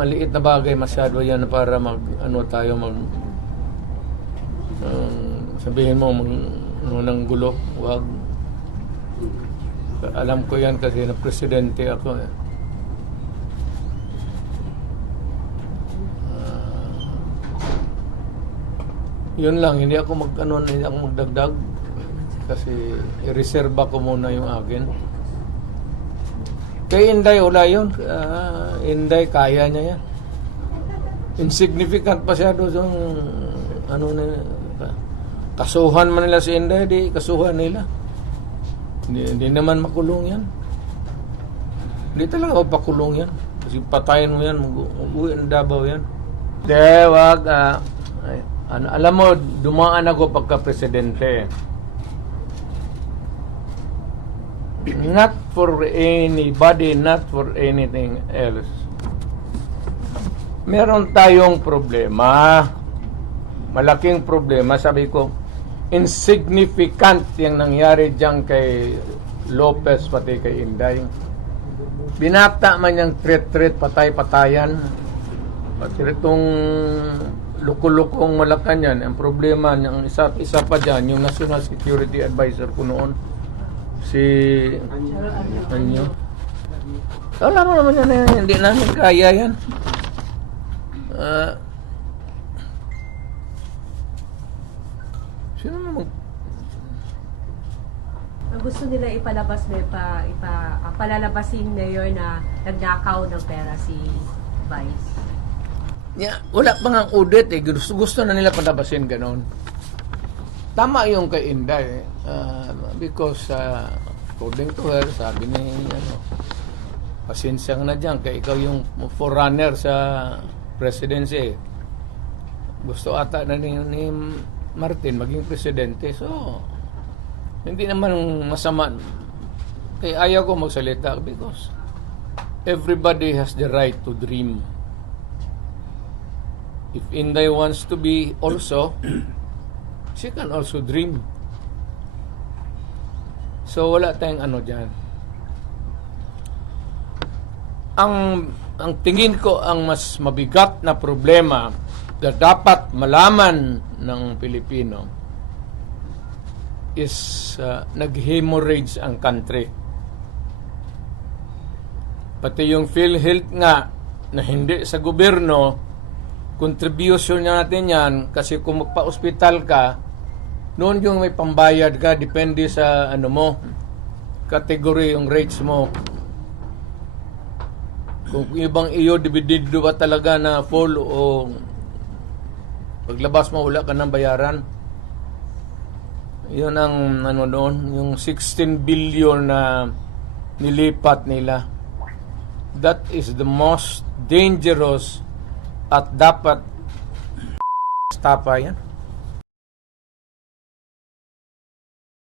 maliit na bagay masyado yan para tayo sabihin mo ng gulo. Wag. Alam ko yan kasi na presidente ako. Yun lang, hindi ako magdagdag kasi i-reserva ko muna yung akin. Kay Inday, wala yun. Inday, kaya niya yan. Insignificant pa siya doon. Kasuhan man nila si Inday, di kasuhan nila. Hindi naman makulong yan. Hindi talaga pakulong yan. Kasi patayin mo yan, mag-uwi ng Davao yan. Wag. Alam mo, dumaan ako pagka-presidente. Not for anybody, not for anything else. Meron tayong problema. Malaking problema. Sabi ko, insignificant yung nangyari dyan kay Lopez pati kay Inday. Binata man yung threat, patay-patayan. Pati itong lukulukong Malacanang, ang problema niyang isa pa dyan, yung National Security Advisor ko noon, si Anyo. Alam mo naman yan, hindi namin kaya yan. Sino naman? Gusto nila ipalabas palalabasin mayor na nagnakaw ng pera si Vice. Yeah, wala pa nga audit eh. Gusto na nila palabasin ganon. Tama yung kay Inday because according to her, sabi ni pasensya na dyan kaya ikaw yung forerunner sa presidency. Gusto ata na ni Martin maging presidente. So hindi naman masama. Kaya ayaw ko magsalita because everybody has the right to dream. If Inday wants to be also, she can also dream. So wala tayong dyan. Ang tingin ko ang mas mabigat na problema na dapat malaman ng Pilipino is nag-hemorrhage ang country. Pati yung PhilHealth nga na hindi sa gobyerno, contribution natin yan kasi kung magpa-hospital ka, noon yung may pambayad ka, depende sa category yung rates mo. Kung ibang iyo, dividido ba talaga na full o paglabas mo, wala ka ng bayaran. Yun ang noon, yung 16 billion na nilipat nila. That is the most dangerous at dapat stapa yan.